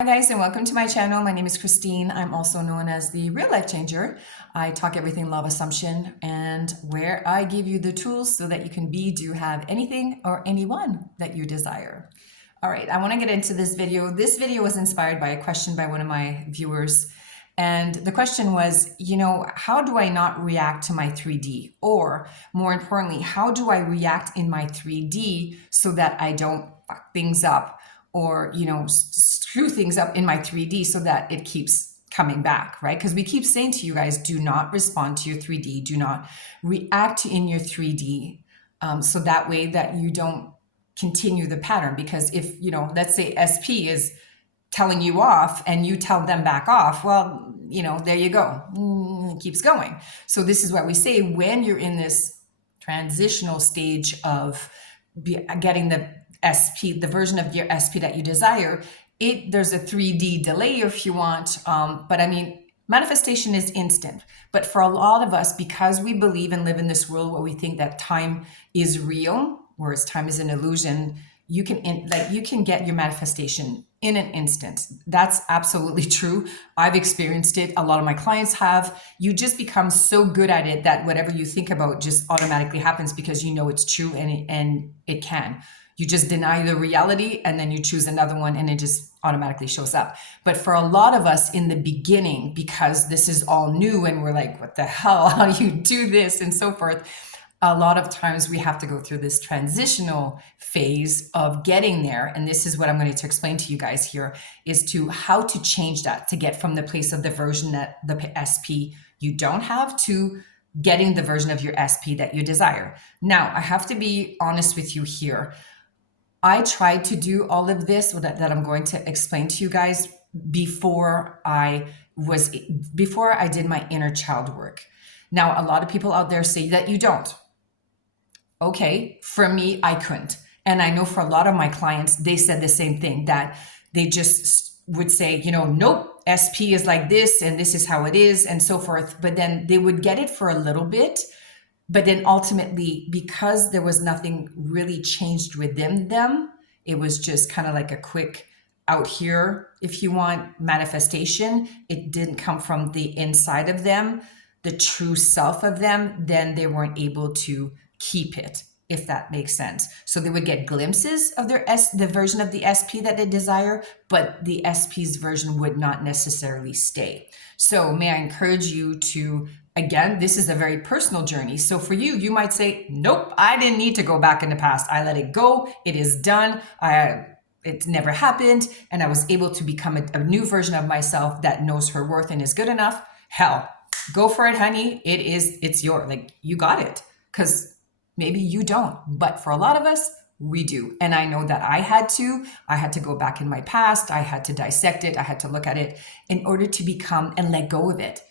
Hi guys, and welcome to my channel. My name is Christine. I'm also known as the Real Life Changer. I talk everything law of assumption, and where I give you the tools so that you can be, do, have anything or anyone that you desire. All right, I want to get into this video. This video was inspired by a question by one of my viewers. And the question was, how do I not react to my 3D? Or more importantly, how do I react in my 3D so that I don't fuck things up or, screw things up in my 3D so that it keeps coming back, right? Because we keep saying to you guys, do not respond to your 3D, do not react in your 3D. So that way that you don't continue the pattern. Because if, let's say SP is telling you off and you tell them back off, well, there you go. It keeps going. So this is what we say when you're in this transitional stage of getting the SP, the version of your SP that you desire. There's a 3D delay if you want, but I mean, manifestation is instant. But for a lot of us, because we believe and live in this world where we think that time is real, whereas time is an illusion, you can get your manifestation in an instant. That's absolutely true. I've experienced it. A lot of my clients have. You just become so good at it that whatever you think about just automatically happens because you know it's true and it can. You just deny the reality and then you choose another one and it just automatically shows up. But for a lot of us in the beginning, because this is all new and we're like, what the hell, how do you do this and so forth? A lot of times we have to go through this transitional phase of getting there. And this is what I'm going to explain to you guys here is to how to change that, to get from the place of the version that the SP you don't have to getting the version of your SP that you desire. Now, I have to be honest with you here. I tried to do all of this that I'm going to explain to you guys before I did my inner child work. Now, a lot of people out there say that you don't. Okay, for me, I couldn't. And I know for a lot of my clients, they said the same thing, that they just would say, nope, SP is like this and this is how it is and so forth. But then they would get it for a little bit. But then ultimately, because there was nothing really changed within them, it was just kind of like a quick out here, if you want, manifestation. It didn't come from the inside of them, the true self of them, then they weren't able to keep it, if that makes sense. So they would get glimpses of the version of the SP that they desire, but the SP's version would not necessarily stay. So may I encourage you to, again, this is a very personal journey. So for you, you might say, nope, I didn't need to go back in the past. I let it go. It is done. It never happened. And I was able to become a new version of myself that knows her worth and is good enough. Hell, go for it, honey. It's yours. Like, you got it. Because maybe you don't, but for a lot of us, we do. And I know that I had to go back in my past. I had to dissect it. I had to look at it in order to become and let go of it.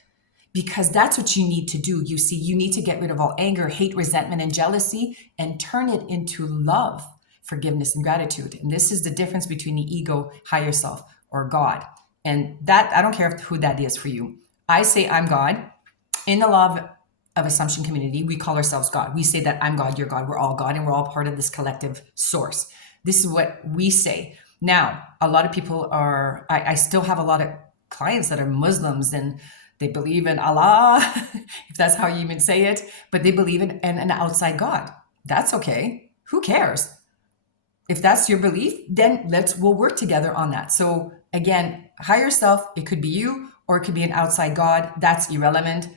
Because that's what you need to do. You see, you need to get rid of all anger, hate, resentment, and jealousy and turn it into love, forgiveness, and gratitude. And this is the difference between the ego, higher self, or God. And that, I don't care who that is for you. I say I'm God. In the law of assumption community, we call ourselves God. We say that I'm God, you're God, we're all God, and we're all part of this collective source. This is what we say. Now, a lot of people I still have a lot of clients that are Muslims and they believe in Allah, if that's how you even say it, but they believe in an outside God. That's okay. Who cares? If that's your belief, then we'll work together on that. So again, higher self, it could be you or it could be an outside God. That's irrelevant.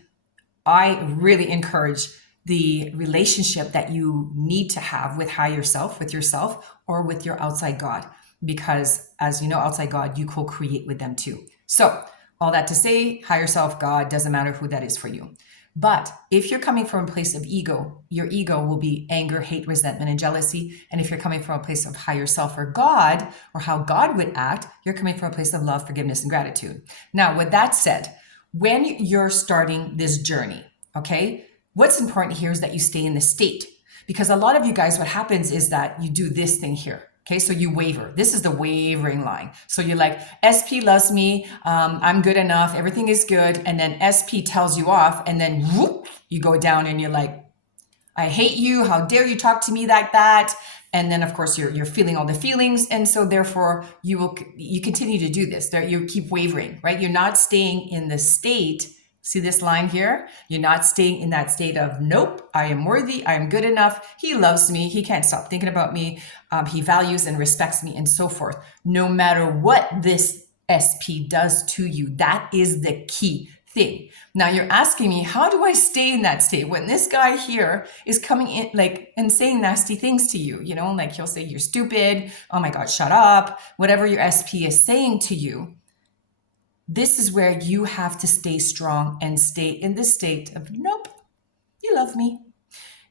I really encourage the relationship that you need to have with higher self, with yourself, or with your outside God, because as you know, outside God, you co-create with them too. So all that to say, higher self, God, doesn't matter who that is for you. But if you're coming from a place of ego, your ego will be anger, hate, resentment, and jealousy. And if you're coming from a place of higher self or God, or how God would act, you're coming from a place of love, forgiveness, and gratitude. Now, with that said, when you're starting this journey, okay, what's important here is that you stay in the state. Because a lot of you guys, what happens is that you do this thing here. Okay, so you waver. This is the wavering line. So you're like, SP loves me, I'm good enough, everything is good. And then SP tells you off, and then whoop, you go down and you're like, I hate you. How dare you talk to me like that? And then of course you're feeling all the feelings. And so therefore you continue to do this. There you keep wavering, right? You're not staying in the state. See this line here? You're not staying in that state of, nope, I am worthy. I am good enough. He loves me. He can't stop thinking about me. He values and respects me and so forth. No matter what this SP does to you, that is the key thing. Now you're asking me, how do I stay in that state when this guy here is coming in like and saying nasty things to you? You know, like he'll say you're stupid. Oh my God, shut up. Whatever your SP is saying to you. This is where you have to stay strong and stay in the state of, nope, you love me,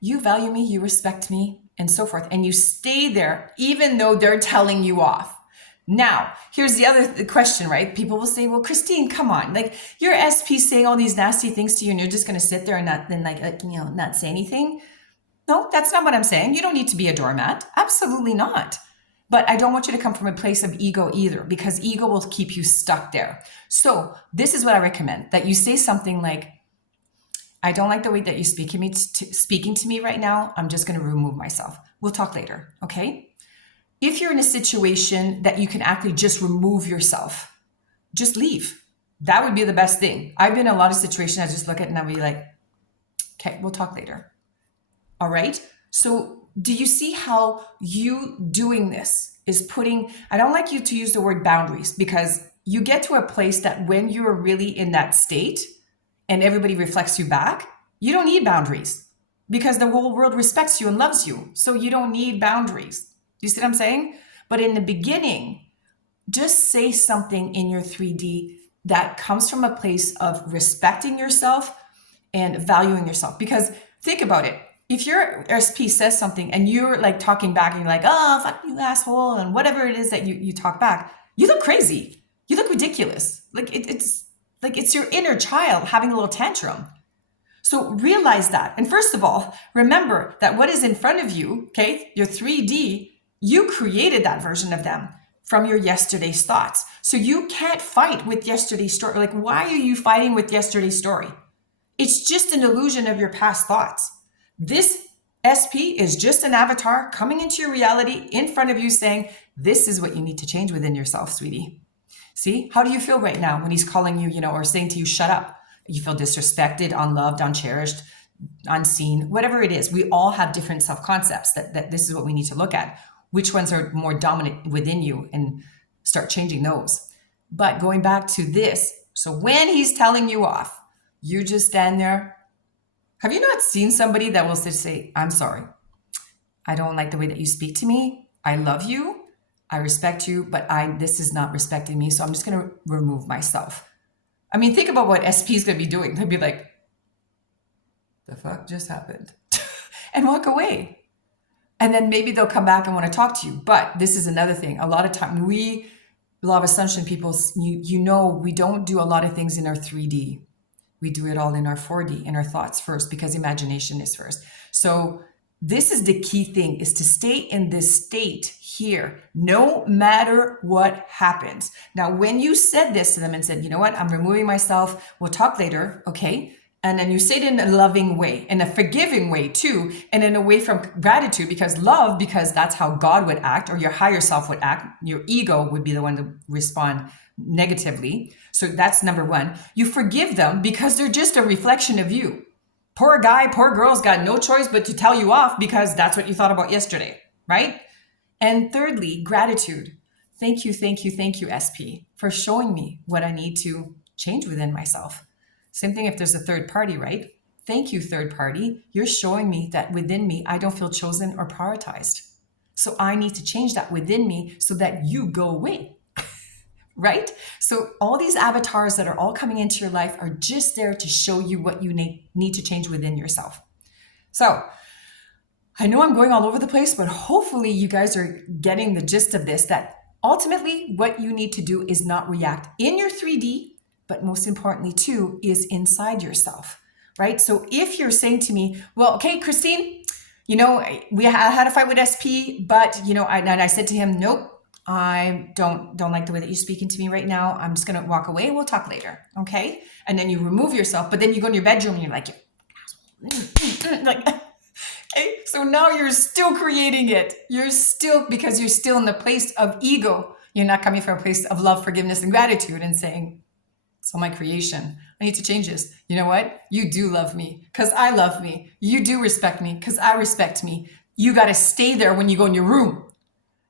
you value me, you respect me, and so forth. And you stay there even though they're telling you off. Now, here's the other question, right? People will say, well, Christine, come on. Like your SP saying all these nasty things to you and you're just going to sit there and not say anything. No, that's not what I'm saying. You don't need to be a doormat. Absolutely not. But I don't want you to come from a place of ego either, because ego will keep you stuck there. So this is what I recommend, that you say something like, I don't like the way that you're speaking to me right now. I'm just going to remove myself. We'll talk later. Okay. If you're in a situation that you can actually just remove yourself, just leave. That would be the best thing. I've been in a lot of situations. I just look at it and I'll be like, okay, we'll talk later. All right. So do you see how you doing this is putting, I don't like you to use the word boundaries, because you get to a place that when you're really in that state and everybody reflects you back, you don't need boundaries because the whole world respects you and loves you. So you don't need boundaries. You see what I'm saying? But in the beginning, just say something in your 3D that comes from a place of respecting yourself and valuing yourself. Because think about it. If your SP says something and you're like talking back and you're like, oh, fuck you asshole, and whatever it is that you talk back, you look crazy. You look ridiculous. Like it's your inner child having a little tantrum. So realize that. And first of all, remember that what is in front of you, okay, your 3D, you created that version of them from your yesterday's thoughts. So you can't fight with yesterday's story. Like, why are you fighting with yesterday's story? It's just an illusion of your past thoughts. This SP is just an avatar coming into your reality in front of you saying, this is what you need to change within yourself, sweetie. See, how do you feel right now when he's calling you, or saying to you, shut up? You feel disrespected, unloved, uncherished, unseen, whatever it is. We all have different self-concepts that this is what we need to look at. Which ones are more dominant within you and start changing those. But going back to this, so when he's telling you off, you just stand there. Have you not seen somebody that will say, I'm sorry, I don't like the way that you speak to me. I love you. I respect you, but this is not respecting me. So I'm just going to remove myself. I mean, think about what SP is going to be doing. They'll be like, the fuck just happened? And walk away. And then maybe they'll come back and want to talk to you. But this is another thing. A lot of time, law of assumption people, we don't do a lot of things in our 3D. We do it all in our 4D, in our thoughts first, because imagination is first. So this is the key thing, is to stay in this state here, no matter what happens. Now, when you said this to them and said, you know what, I'm removing myself, we'll talk later, okay? And then you say it in a loving way, in a forgiving way too, and in a way from gratitude, because that's how God would act, or your higher self would act. Your ego would be the one to respond negatively. So that's number one. You forgive them because they're just a reflection of you. Poor guy, poor girl's got no choice but to tell you off because that's what you thought about yesterday, right? And thirdly, gratitude. Thank you, SP, for showing me what I need to change within myself. Same thing if there's a third party, right? Thank you, third party. You're showing me that within me, I don't feel chosen or prioritized. So I need to change that within me so that you go away, right? So all these avatars that are all coming into your life are just there to show you what you need to change within yourself. So I know I'm going all over the place, but hopefully you guys are getting the gist of this, that ultimately what you need to do is not react in your 3D, but most importantly too, is inside yourself, right? So if you're saying to me, well, okay, Christine, we had a fight with SP, but I said to him, nope, I don't like the way that you're speaking to me right now. I'm just going to walk away. We'll talk later. Okay. And then you remove yourself, but then you go in your bedroom and you're like, like, Okay, so now you're still creating it. Because you're still in the place of ego. You're not coming from a place of love, forgiveness, and gratitude and saying, so my creation, I need to change this. You know what? You do love me because I love me. You do respect me because I respect me. You got to stay there when you go in your room.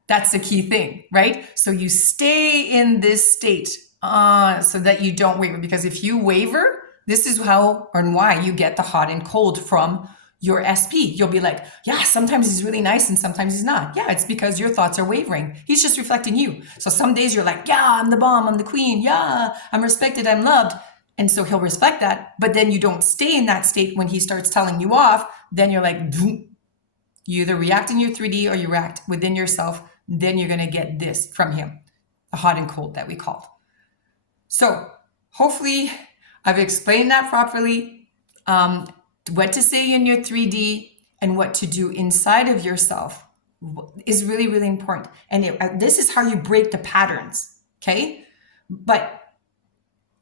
That's the key thing, right? So you stay in this state so that you don't waver. Because if you waver, this is how and why you get the hot and cold from your SP. You'll be like, yeah, sometimes he's really nice and sometimes he's not. Yeah, it's because your thoughts are wavering. He's just reflecting you. So some days you're like, yeah, I'm the bomb, I'm the queen. Yeah, I'm respected, I'm loved. And so he'll reflect that. But then you don't stay in that state when he starts telling you off. Then you're like, boom. You either react in your 3D or you react within yourself. Then you're going to get this from him, the hot and cold that we called. So hopefully I've explained that properly. What to say in your 3D and what to do inside of yourself is really, really important. And this is how you break the patterns, okay? But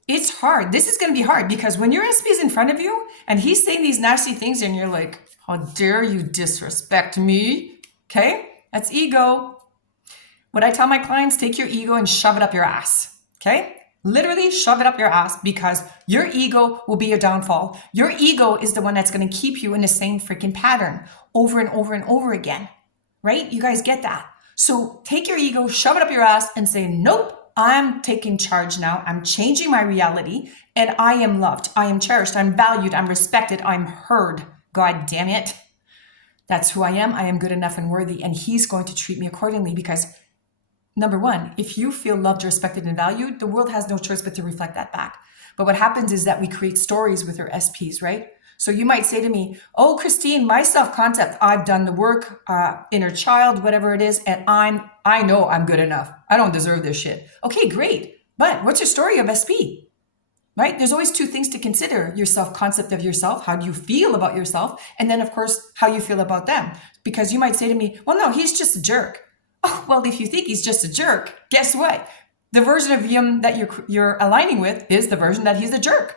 it's hard. This is going to be hard because when your SP is in front of you and he's saying these nasty things and you're like, how dare you disrespect me? Okay, that's ego. What I tell my clients, take your ego and shove it up your ass. Okay, literally shove it up your ass because your ego will be your downfall. Your ego is the one that's going to keep you in the same freaking pattern over and over and over again. Right? You guys get that? So take your ego, shove it up your ass and say, nope. I'm taking charge now. I'm changing my reality and I am loved. I am cherished. I'm valued. I'm respected. I'm heard. God damn it. That's who I am. I am good enough and worthy. And he's going to treat me accordingly because number one, if you feel loved, respected, and valued, the world has no choice but to reflect that back. But what happens is that we create stories with our SPs, right? So you might say to me, oh, Christine, my self-concept, I've done the work, inner child, whatever it is, and I know I'm good enough. I don't deserve this shit. Okay, great. But what's your story of SP? Right? There's always two things to consider: your self-concept of yourself, how do you feel about yourself, and then of course, how you feel about them. Because you might say to me, well, no, he's just a jerk. Oh, well, if you think he's just a jerk, guess what? The version of him that you're aligning with is the version that he's a jerk.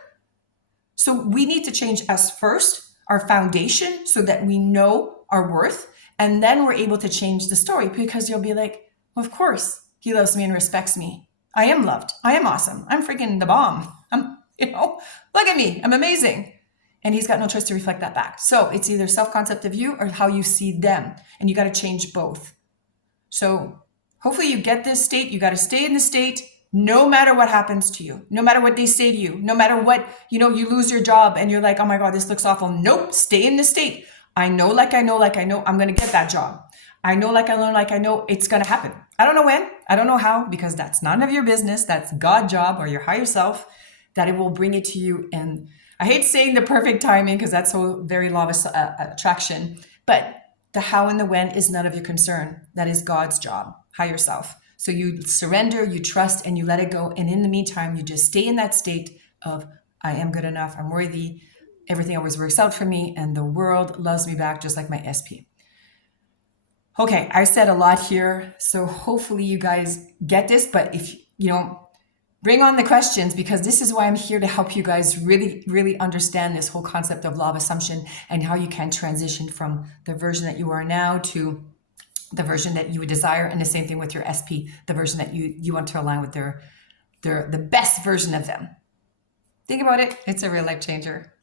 So we need to change us first, our foundation, so that we know our worth, and then we're able to change the story because you'll be like, well, of course, he loves me and respects me. I am loved. I am awesome. I'm freaking the bomb. Look at me. I'm amazing. And he's got no choice to reflect that back. So it's either self-concept of you or how you see them. And you got to change both. So hopefully you get this state. You got to stay in the state no matter what happens to you, no matter what they say to you, no matter what, you lose your job and you're like, oh my God, this looks awful. Nope. Stay in the state. I know, I'm going to get that job. I know, I know it's going to happen. I don't know when, I don't know how, because that's none of your business. That's God's job or your higher self, that it will bring it to you. And I hate saying the perfect timing because that's so very law of attraction, but the how and the when is none of your concern. That is God's job, higher self. So you surrender, you trust, and you let it go. And in the meantime, you just stay in that state of, I am good enough, I'm worthy, everything always works out for me, and the world loves me back just like my SP. Okay, I said a lot here, so hopefully you guys get this, but if, bring on the questions, because this is why I'm here to help you guys really, really understand this whole concept of law of assumption and how you can transition from the version that you are now to the version that you would desire, and the same thing with your SP, the version that you want to align with the best version of them. Think about it. It's a real life changer.